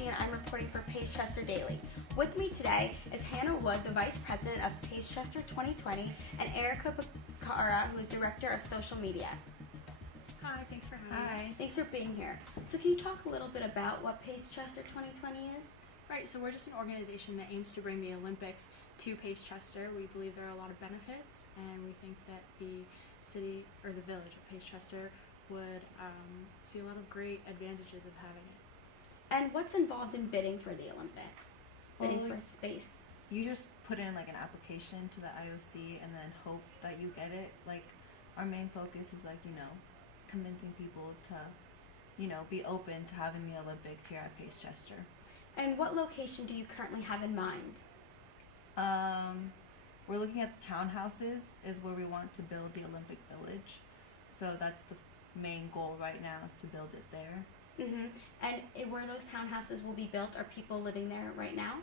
Archie and I'm reporting for Pacechester Daily. With me today is Hannah Wood, the Vice President of Pacechester 2020, and Erica Picara, who is Director of Social Media. Hi, thanks for having us. Thanks for being here. So can you talk a little bit about what Pacechester 2020 is? Right, so we're just an organization that aims to bring the Olympics to Pacechester. We believe there are a lot of benefits, and we think that the city, or the village of Pacechester, would see a lot of great advantages of having it. And what's involved in bidding for the Olympics? Bidding for space? You just put in like an application to the IOC and then hope that you get it. Like, our main focus is convincing people to, be open to having the Olympics here at Pacechester. And what location do you currently have in mind? We're looking at the townhouses is where we want to build the Olympic Village. So that's the main goal right now, is to build it there. And where those townhouses will be built, are people living there right now?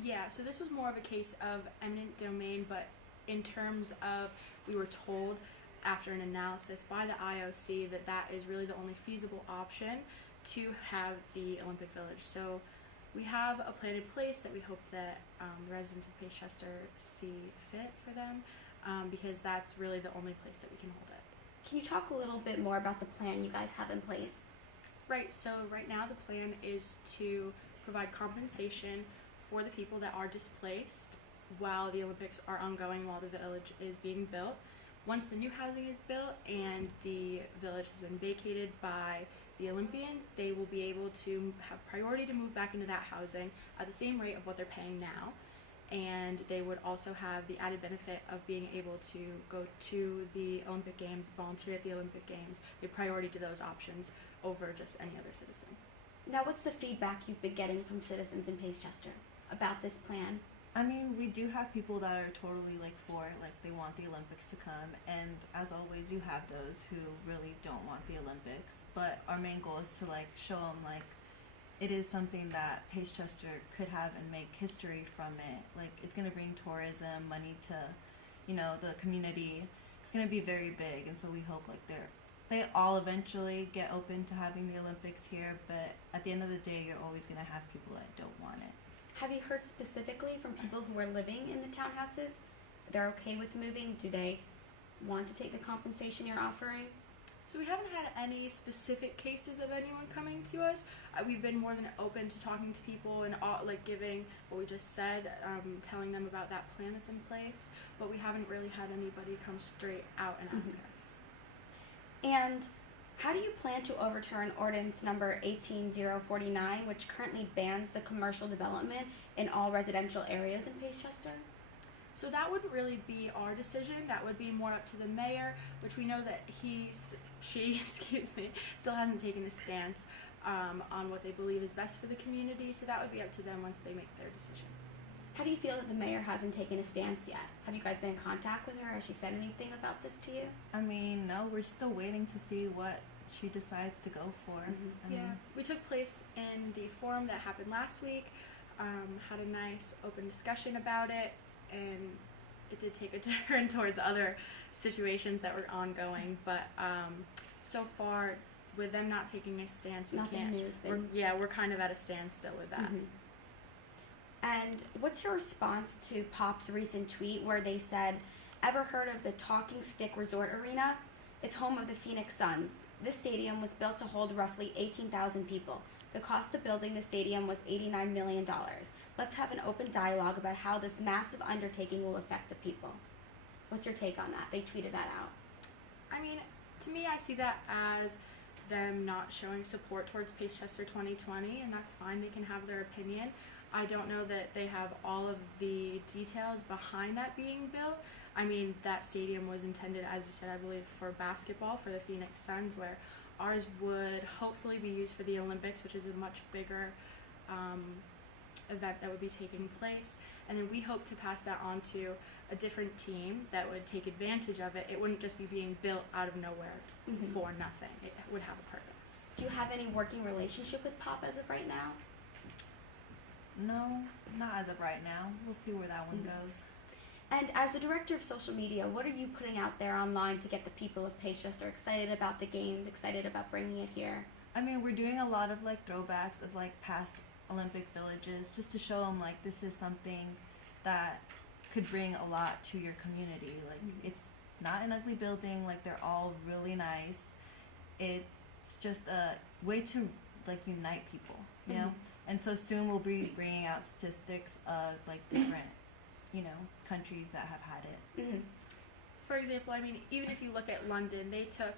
Yeah, so this was more of a case of eminent domain, but in terms of, we were told after an analysis by the IOC that that is really the only feasible option to have the Olympic Village. So we have a plan in place that we hope that the residents of Pacechester see fit for them, because that's really the only place that we can hold it. Can you talk a little bit more about the plan you guys have in place? Right, so right now the plan is to provide compensation for the people that are displaced while the Olympics are ongoing, while the village is being built. Once the new housing is built and the village has been vacated by the Olympians, they will be able to have priority to move back into that housing at the same rate of what they're paying now. And they would also have the added benefit of being able to go to the Olympic Games, volunteer at the Olympic Games, give priority to those options over just any other citizen. Now, what's the feedback you've been getting from citizens in Pacechester about this plan? I mean, we do have people that are totally for it, they want the Olympics to come, and as always you have those who really don't want the Olympics, but our main goal is to show them it is something that Pacechester could have and make history from it. It's going to bring tourism, money to, the community. It's going to be very big, and so we hope they all eventually get open to having the Olympics here, but at the end of the day, you're always going to have people that don't want it. Have you heard specifically from people who are living in the townhouses? They're okay with moving? Do they want to take the compensation you're offering? So we haven't had any specific cases of anyone coming to us. We've been more than open to talking to people and giving what we just said, telling them about that plan that's in place, but we haven't really had anybody come straight out and ask us. And how do you plan to overturn ordinance number 18049, which currently bans the commercial development in all residential areas in Pacechester? So that wouldn't really be our decision. That would be more up to the mayor, which we know that she still hasn't taken a stance on what they believe is best for the community. So that would be up to them once they make their decision. How do you feel that the mayor hasn't taken a stance yet? Have you guys been in contact with her? Has she said anything about this to you? I mean, no, we're still waiting to see what she decides to go for. We took place in the forum that happened last week, had a nice open discussion about it, and it did take a turn towards other situations that were ongoing, but so far with them not taking a stance, we're kind of at a standstill with that. And what's your response to Pop's recent tweet where they said, "Ever heard of the Talking Stick Resort Arena? It's home of the Phoenix Suns. This stadium was built to hold roughly 18,000 people. The cost of building the stadium was $89 million. Let's have an open dialogue about how this massive undertaking will affect the people." What's your take on that? They tweeted that out. I mean, to me, I see that as them not showing support towards Pacechester 2020, and that's fine. They can have their opinion. I don't know that they have all of the details behind that being built. I mean, that stadium was intended, as you said, I believe, for basketball, for the Phoenix Suns, where ours would hopefully be used for the Olympics, which is a much bigger event that would be taking place. And then we hope to pass that on to a different team that would take advantage of it. It wouldn't just be being built out of nowhere for nothing. It would have a purpose. Do you have any working relationship with Pop as of right now? No, not as of right now. We'll see where that one goes. And as the director of social media, what are you putting out there online to get the people of Pacechester excited about the games, excited about bringing it here? I mean, we're doing a lot of like throwbacks of like past Olympic villages just to show them like this is something that could bring a lot to your community. Like it's not an ugly building, like they're all really nice. It's just a way to like unite people, you know? And so soon we'll be bringing out statistics of like different, you know, countries that have had it. For example, I mean, even if you look at London, they took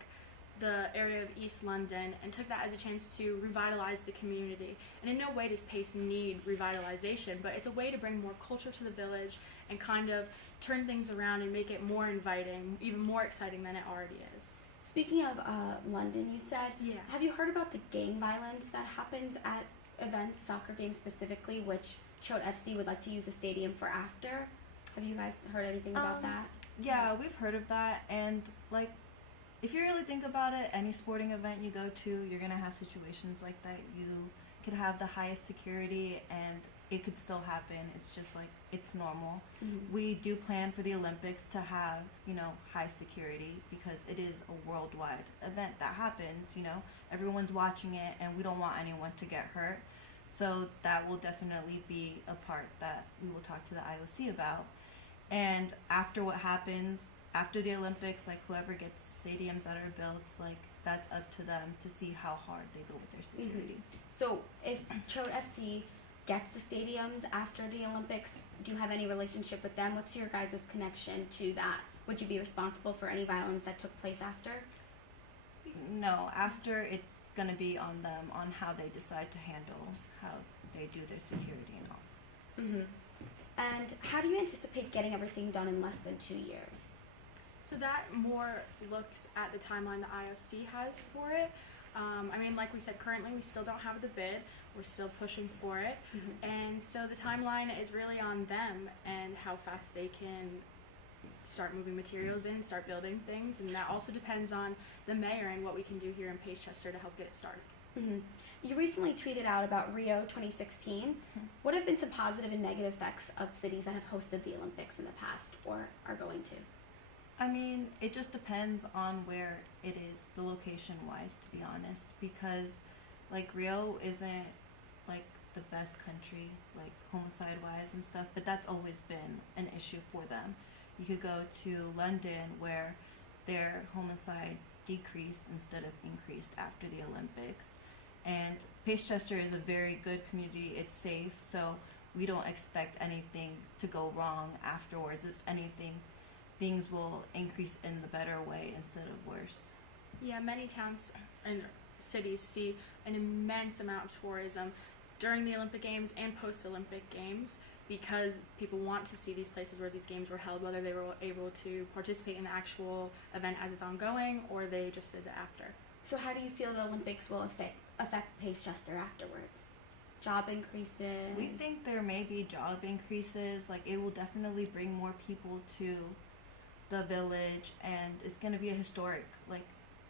the area of East London and took that as a chance to revitalize the community. And in no way does Pace need revitalization, but it's a way to bring more culture to the village and kind of turn things around and make it more inviting, even more exciting than it already is. Speaking of London, you said, Yeah. have you heard about the gang violence that happens at events, soccer games specifically, which Choate FC would like to use the stadium for after? Have you guys heard anything about that? Yeah, we've heard of that, and like, if you really think about it, any sporting event you go to, you're gonna have situations like that. You could have the highest security, and it could still happen. It's just like, it's normal. We do plan for the Olympics to have, you know, high security because it is a worldwide event that happens, you know. Everyone's watching it, and we don't want anyone to get hurt. So that will definitely be a part that we will talk to the IOC about. And after what happens, after the Olympics, like whoever gets the stadiums that are built, like that's up to them to see how hard they go with their security. So if Choate FC gets the stadiums after the Olympics, do you have any relationship with them? What's your guys' connection to that? Would you be responsible for any violence that took place after? No, after it's going to be on them, on how they decide to handle how they do their security and all. And how do you anticipate getting everything done in less than 2 years? So that more looks at the timeline the IOC has for it. I mean, like we said, currently we still don't have the bid. We're still pushing for it. And so the timeline is really on them and how fast they can start moving materials in, start building things. And that also depends on the mayor and what we can do here in Pacechester to help get it started. You recently tweeted out about Rio 2016. What have been some positive and negative effects of cities that have hosted the Olympics in the past or are going to? I mean, it just depends on where it is, the location-wise, to be honest, because, like, Rio isn't, like, the best country, like, homicide-wise and stuff, but that's always been an issue for them. You could go to London, where their homicide decreased instead of increased after the Olympics, and Pacechester is a very good community. It's safe, so we don't expect anything to go wrong afterwards. If anything, things will increase in the better way instead of worse. Yeah, many towns and cities see an immense amount of tourism during the Olympic Games and post-Olympic Games because people want to see these places where these games were held, whether they were able to participate in the actual event as it's ongoing or they just visit after. So how do you feel the Olympics will affect Pacechester afterwards? Job increases? We think there may be job increases. Like, it will definitely bring more people to the village, and it's going to be a historic, like,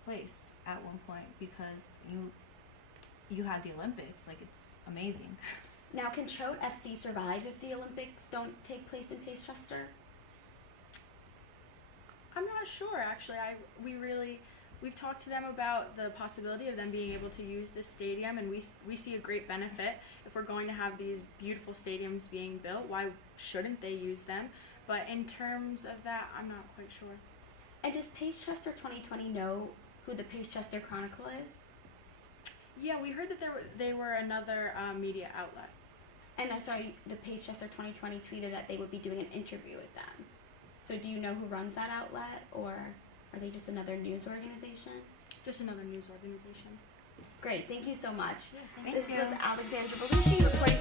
place at one point because you had the Olympics. Like, it's amazing. Now, can Choate FC survive if the Olympics don't take place in Pacechester? I'm not sure, actually. We've talked to them about the possibility of them being able to use this stadium, and we see a great benefit. If we're going to have these beautiful stadiums being built, why shouldn't they use them? But in terms of that, I'm not quite sure. And does Pacechester 2020 know who the Pacechester Chronicle is? Yeah, we heard that they were another media outlet. And I saw the Pacechester 2020 tweeted that they would be doing an interview with them. So do you know who runs that outlet, or are they just another news organization? Just another news organization. Great, thank you so much. Yeah, Thank This you. was Alexandra Belushi reporting